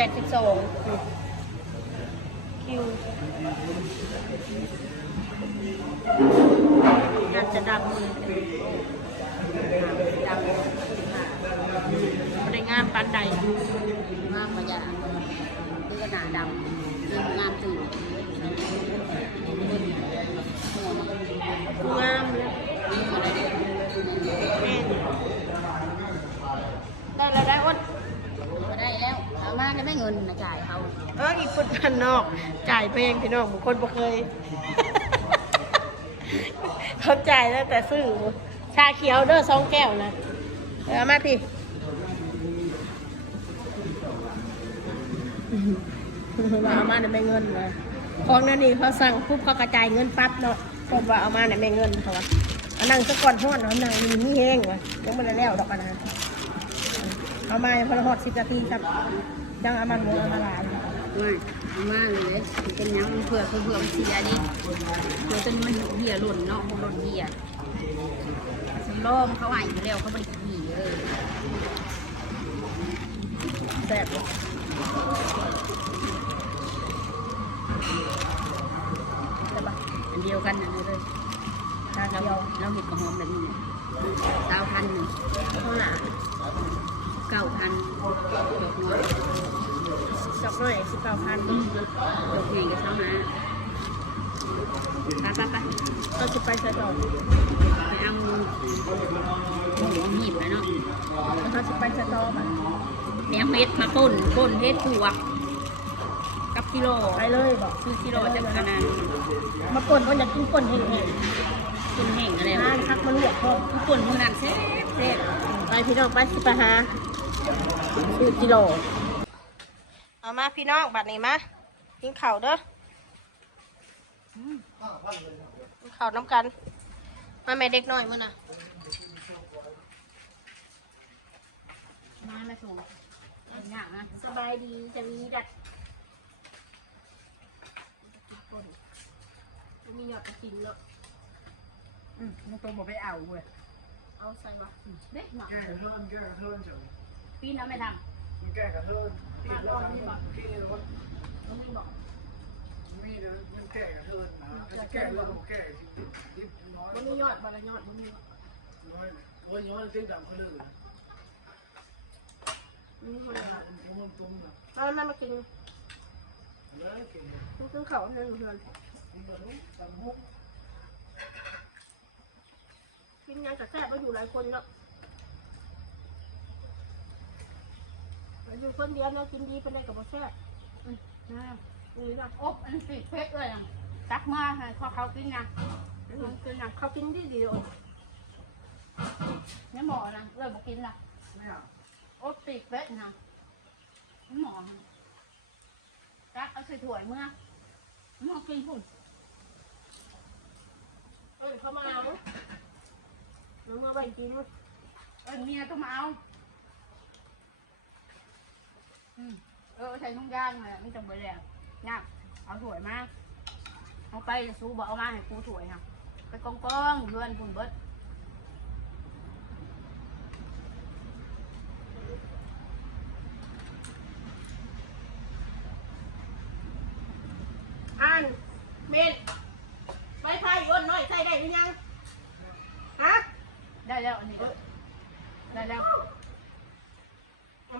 แปดสิบสองคิวน่าจะดำมือดำไม่ได้งามปานใดงามมาอย่างคือขนาดำงามตื่นหัวมันกูงามเลยแม่ได้แล้วได้อ้น มาได้แล้วเอามาแล้ว ไม่เงินนะจ่ายเขาเอออีกคนพันนอกจ่ายเพลงพี่น้องบุคคลบ่เคย เขาจ่ายแล้วแต่ซื้อชาเขียวเด้อสองแก้วนะเอามาพี่ว่าเอามาเนี่ยไม่เงินนะของนั่นนี่เขาสั่งปุ๊บเขากระจายเงินปั๊บเนาะเพราะว่าเอามาเนี่ยไม่เงินเขาว่าเอานั่งสักก่อนทอดเนาะนั่งมีมีแห้งวะยังไม่ได้แล้วดอกอันนะเอามาพอละหอดสิบนาทีครับ ยังเอามันหมูเอามาหลายไม่เอามาเลยเป็นยังเผื่อเผื่อมันเสียดิเผื่อจนมันเหี่ยหล่นเนาะมันหล่นเหี่ยสำรอมเขาใหายอยู่แล้วเขาไม่ได้ขี้เออแซ่บเลยใช่ปะอันเดียวกันนั่นเลยชาเราเขียวเราเห็ดกระหอมแบบนี้เก้าพันหนึ่งเท่าไหร่ เก้าพันดอกน้อยจอกหน่อยสิบเก้าพันดอกใหญ่ก็เท่านั้นไปไปไปเราจะไปใส่ดอกไปเอาหมูหีบแล้วเนาะเราจะไปใส่ดอกอะแหนมเม็ดมาป่นป่นเฮ็ดถั่วกับกิโลไปเลยบอกคือกิโลจะขนาดมาป่นก็อยากกินป่นแห้งกินแห้งอะไรๆน้าทักมาลวกพร้อมคือป่นมือนั้นแซ่บแซ่บไปพี่น้องไปสิไปหา ซื้อกิโลเอามาพี่น้องบัดนี้มากินข้าวเด้ออกินข้าวน้ำกัน มาแม่เด็กน้อยมื้อน่ะมาไม่สูงยากนะสบายดีจะมีดัดมีหยอดกระถินเนาะอืมมันตัวบ่ไปเอาเว้ยเอาใส่บ่เด็กหน่อยแก้กระเทินแก้กระเทินจัง ปีน้ำไม่ทมันแก้กระเทินพี่รถพี่รถต้องมีบอกมีนะมันแก้กระเทินนะถ้าแก้แล้วมันแก้ทิพน้อยมันมียอดบาละยอดมันมีน้อยโอ้ยย้อนติ๊กดำเขาเลิกนะมีคนละมันตุ้มนะตอนนั้นมากินแล้วเก่งกินข้าวเขาเพื่อนเพื่อนมันบรรลุตามมุกกินยังกับแซ่บมาอยู่หลายคนเนาะ อยู่คนเดียวเนาะกินดีเป็นไรกับบ่แซ่บำนะนี่นะอบอันติดเพชรเลยอะตักมาให้พอเขากินนะมันกินนะเขากินดีดีๆเลยเนี่ยหมอนะเลยบอกกินละไม่เอาอบติดเพชรนะหมอตักเอาใส่ถ้วยเมื่อหมอกินพุ่นเออเขามาเอาน้องมาไปกินเออเมียต้องมาเอาอืม เออใส่ทุ่งย่างเลยไม่ต้องไปแล้วยากเอาถ้วยมาเอาไปซูบอกเอามาให้ครูถ้วยค่ะไปกองกองๆเพื่อนคุณเบิดอ่านเมนไฟไฟอ้นน้อยใส่ได้หรือยังฮะได้แล้วอันนี้เอ้ยได้แล้ว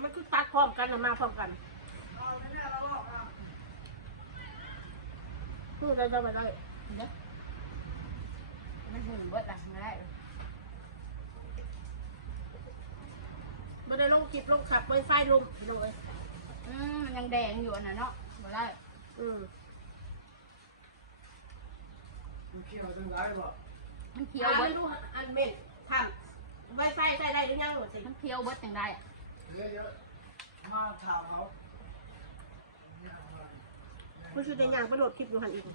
มันคือตัดพร้อมกันเอามาพร้อมกันพูดได้จะไปได้เด้อมันหุ่นเบิดละไม่ได้ไม่ได้ลงคลิปลงขับไฟไฟลงเลยอืมมันยังแดงอยู่อันน่ะเนาะบ่ได้อืมมันเกี่ยวจังได้ป่ะมันเคี้เดี๋ยยววเบิไม่ดรู้อันเมนทำไฟไฟใส่ได้หรือยังหนูสิมันเคี้ยวเบิดจังได้อะ เยอะๆมาถามเขาคุณชื่อเดนยางกระโดดคลิปอยู่หันอีก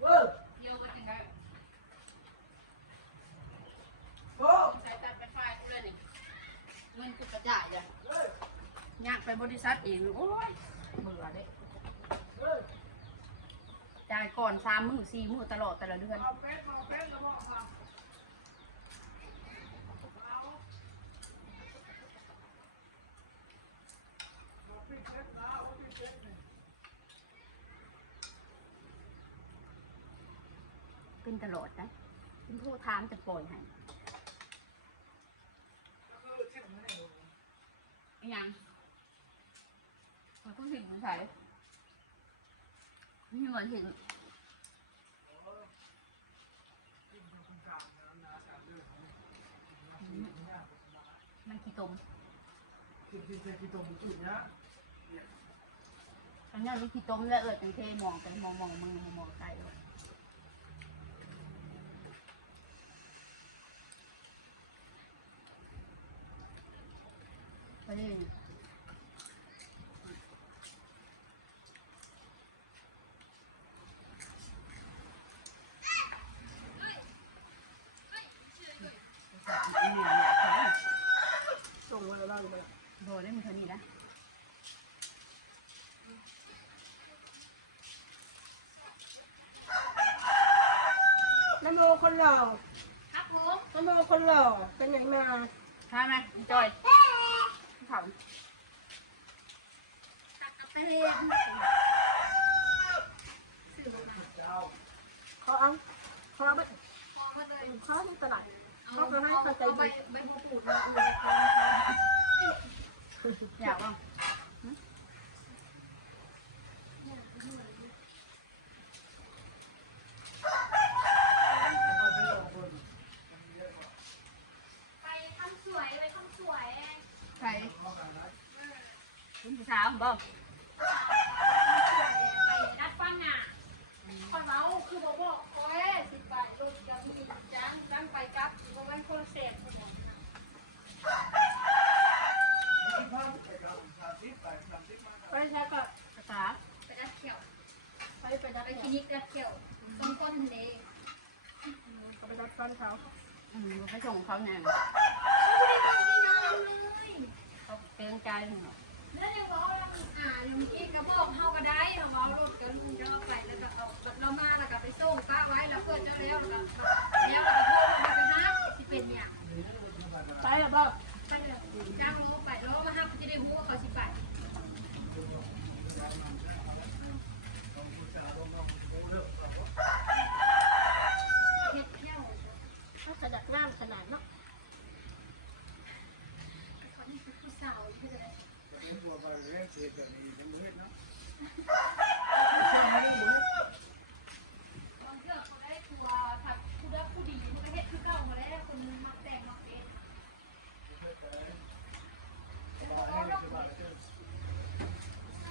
เออเคี้ยวเบิดจังได้โอ้ใส่ตัดไปไฟกูเลยนี่เงินกูกระจายเลยยากไปบริษัทเองโอ้ยเบื่อเด้จ่าย ก่อนสามมือสี่มือตลอดแต่ละเดือนเป็นตลอดนะคุณผู้ทามจะปล่อยให้ยังมันก็ถึงใช่ไม่เหมือนถึง มันขี้ตมกินกินกินกินตัวมุจุเนี้ยอันนั้นมันขี้ตมแล้วเออเป็นเทมองเป็นมองมองมึงมองใส่เลยไปเลย ส่งมาแล้วบ้างเลย โดนได้มีเท่านี้นะ น้ำโมคนห ล่อครับผมน้ำโมคนหล่อเป็นไงมาทานไหมจอยเขาไปเลยขอเอาขอเอาไปขอที่ตลาดเขาก็ให้เข้าใจดีอยากบ้าง ก็จะลงคน ไปทำสวยไปทำสวย ใครคุณผู้ สาวบ้างไปดัดฟันอะคนเราคือบอกว่าโอ้ยสิไปรถจะมีจังจังไปกับบ่แม่นคนเสพที่ภาพไปกับสามสิบไปใช้ก็ภาษาไปดัดเขียวไปไปดัดไปคลินิกดัดเขียวต้องก้นเลไปดัดฟันเขาอืมไปส่งเขาเนี่ยไม่ได้ไปที่นอนเลยเขาเกรงใจหนู แล้วยังบอกว่าอ่ายังกี้กระบอกเฮาก็ได้เฮาเอารถกันลุงจะเอาไปแล้วก็เอาบัดเรามาแล้วก็ไปส่งป้าไว้แล้วเพื่อนจะแล้วแล้วก็แล้วก็โทรมาไปหาสิเป็นหยังไปหรือเปล่าไปเลยจ้างลงไปแล้วมาหาจะได้รู้ว่าเขาสิไปเฮ็ดแนวถ้าขยักน้ำขนาดเนาะ เขานี่คือผู้สาวที่จะได้ บัวไปเรื่องเสียกันนี่เป็นเรื่องเนาะบางเรื่องเขาได้ตัวผัดผู้ได้ผู้ดีมันก็เฮ็ดคือเก่ามาแล้วคนนึงมักแต่งมักเป็น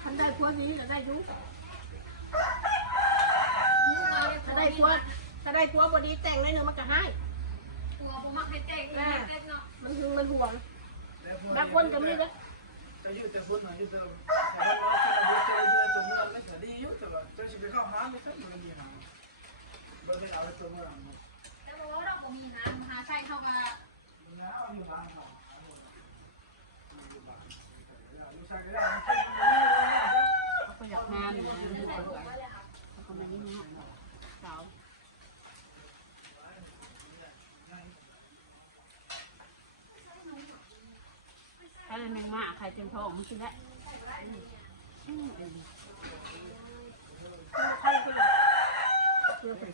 ทันได้พวกนี้จะได้ยุ่งมึงมาถ้าได้พวกถ้าได้พวกบดีแต่งได้เนื้อมันก็ให้ตัวบ่มักให้แต่งเลยแต่งเนาะมันหึงมันห่วงแล้วพวกบางคนก็มีเลย อยู่จะพ้นหน่อยู่จะแต่ว่าเราจะมาดูเจอเจอตัวมือไม่สดียุ่แต่ว่าจะไปเข้าหาไม่ใช่เมืองดีหาบอร์เป็นเอาตัวเมืองแต่ว่าเราบ่มีน้ำหาใช้เข้ามาน้าอยู่บ้านเขาลูกชายก็ได้ไม่ใช่ไม่ได้ก็อยากงานนะเขาก็มานี่นะสาวถ้าเลยแมงมาใคร เต็มท้องมันกินได้อืมใครก็ได้เพื่อเป็น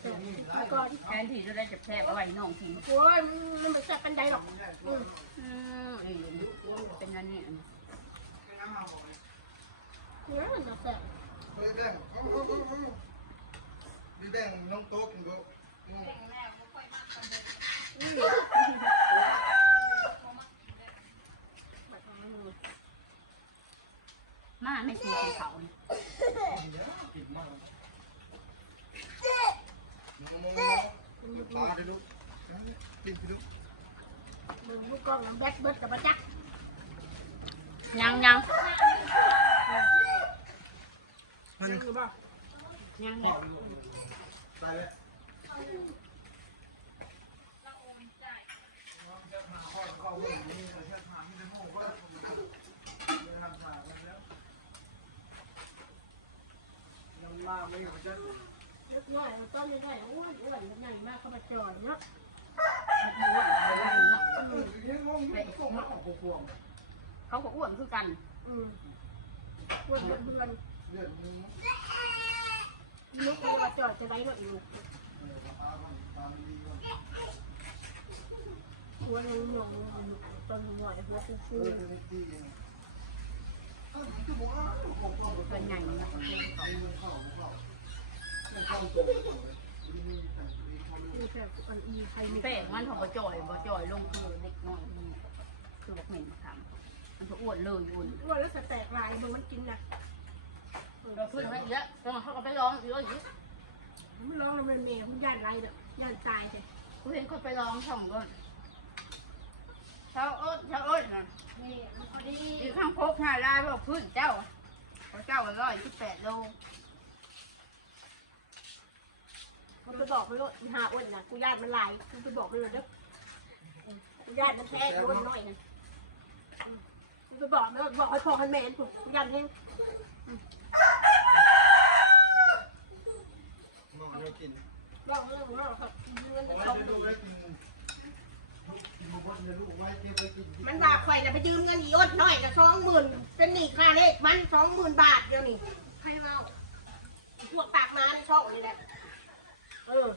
แล้วก็แทนที่จะได้จับแทบเอาไว้น้องกินโอ้ยมันไม่แซ่บกันใดหรอกอืมอืมเออเป็นอันนี้อันนี้เนื้อมันจะแซ่บเฮ้ยแดงดีแดงน้องโต๊ะกินก็ แต่งแล้วบ่ค่อยมักกันเลย มาไม่กินของเขาเนี่ย กินมากตาดิลูกกินไปลูก มึงลูกกล้อง น้ำแบล็คเบิร์ดกับมาจักยังยังมันคือบ่ยังเลยไปแล้วข้าวนี่แค่ถามที่ในห้องก็ทำสาแล้วยังลาไม่อยากจะเล็กน้อยมันต้นไม่ได้อ้วนอ้วนมันใหญ่มากเข้ามาจอดเนาะ เลยงงงไปพวกมันออกพวงเขาก็อ้วนคือกันอืมเพื่อนเพื่อนเพื่อนลูกเขาก็จอดจะไว้รถอยู่หัวงงงตอนหัวหัวฟูฟูตัวใหญ่นะ แค่อันอีใครมีแป้งมันของบ่จ่อยบ่จ่อยลงคือเล็กน้อยคือบอกเหม็นทำมันจะอ้วนเลยอ้วนว่าแล้วจะแตกลายมันกินนะเราขึ้นมาเยอะต้องเขาก็ไปร้องเยอะอีกมันร้องแล้วมันเมย์มันย่านไรเด้อย่านตายใช่กูเห็นคนไปร้องช่องก่อนเช้าเอิ้นเช้าเอิ้นนะนี่มันพอดีอีกข้างพกหาลายบอกพื้นเจ้าเขาเจ้าร้อยสิบแปดโล มันไปบอกมันว่าหาอ้วนนะกูญาติมันลายกูไปบอกมันเลยเด้อกูญาติมันแท้อ้วนน้อยนะกูไปบอกมันบอกให้พ่อให้แม่ถูกกูญาติแห้งมองเรากินบอกเรื่องของเราครับเงินเอาไปไว้สองให้หลูกมื่นไว้กินกินบนเนี่ยลูกไว้ที่ไว้กินมันบากไข่แต่ไปยืมเงินอีอ้นน้อยกับสองหมื่นเป็นหนี้ค่าเลขมันสองหมื่นบาทเดียวนี่ใครมาพวกปากมาในช่องนี่แหละเออ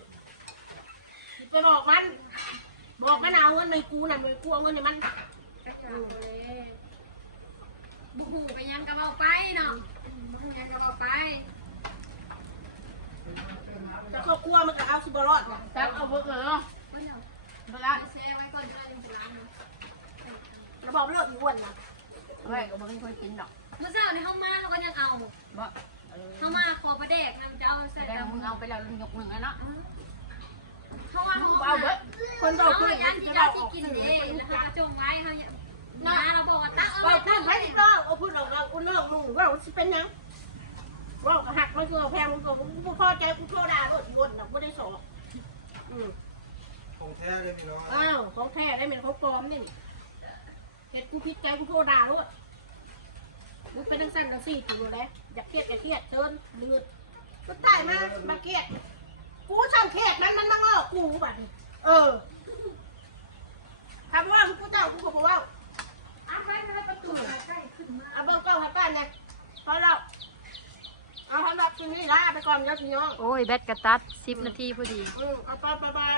ไปบอกมัน บอกมันเอาเงินในกูน่ะในกูเอาเงินในมันบุหูไปยังกระเป๋าไปเนาะบุหูยังกระเป๋าไปจะครอบครัวมันก็เอาสิบรอดน่ะจับเอาเบิกเลยเนาะก็เดี๋ยวเวลาไปเซฟไว้ก่อนจะยังเป็นร้านนึงแล้วบอกเลิกอีอ้วนนะไว้ก็บ่มีคนกินดอกเมื่อเช้าในห้องมาเราก็ยังเอาบ่เออเข้ามาขอประเด็กนำจะเอาใส่แสดงตะมึงเอาไปแล้วยกหนึ่งแล้วเนาะ เข้ามาห้องเอาเบิมาดคนบอเอากเพื่อนยันจะที่ได้ยาอที่อกกินสื่อเองแล้วเขาจงไว้เขาน้าเราบอกว่าตั้งเอาบอกไว้เพื่อนไปที่ต้องเอาพูดออกเรากูเลิกมึงว่าสิเป็นยังว่าหักมันคือแพงมึงก็กูพอใจกูโทษด่าโลดบนน่ะกูได้สอบอืมของแท้เลยพี่น้องอ้าวของแท้ได้เป็นของปลอมนี่เห็ดกูพิดใจกูโทษด่าโลดมึงเป็นทั้งสั้นทั้งสี่ตัวเลยอยากเครียดอยากเครียดเชิญเลือดก็ตายมามาเครียด กูช่างเครียดมันมันมางอกกูบัดนี้เออคำว่ากูเจ้ากูก็บอกว่าเอาไว้ให้ประตูใกล้ขึ้นมาเอาเบิ้งกล้องให้ป้านเนี่ยพอแล้วเอาสำหรับคืนนี้ลาไปก่อนเดี๋ยวพี่น้องโอ้ยแบตกระตัดสิบนาทีพอดี อืมเอาไปบายบาย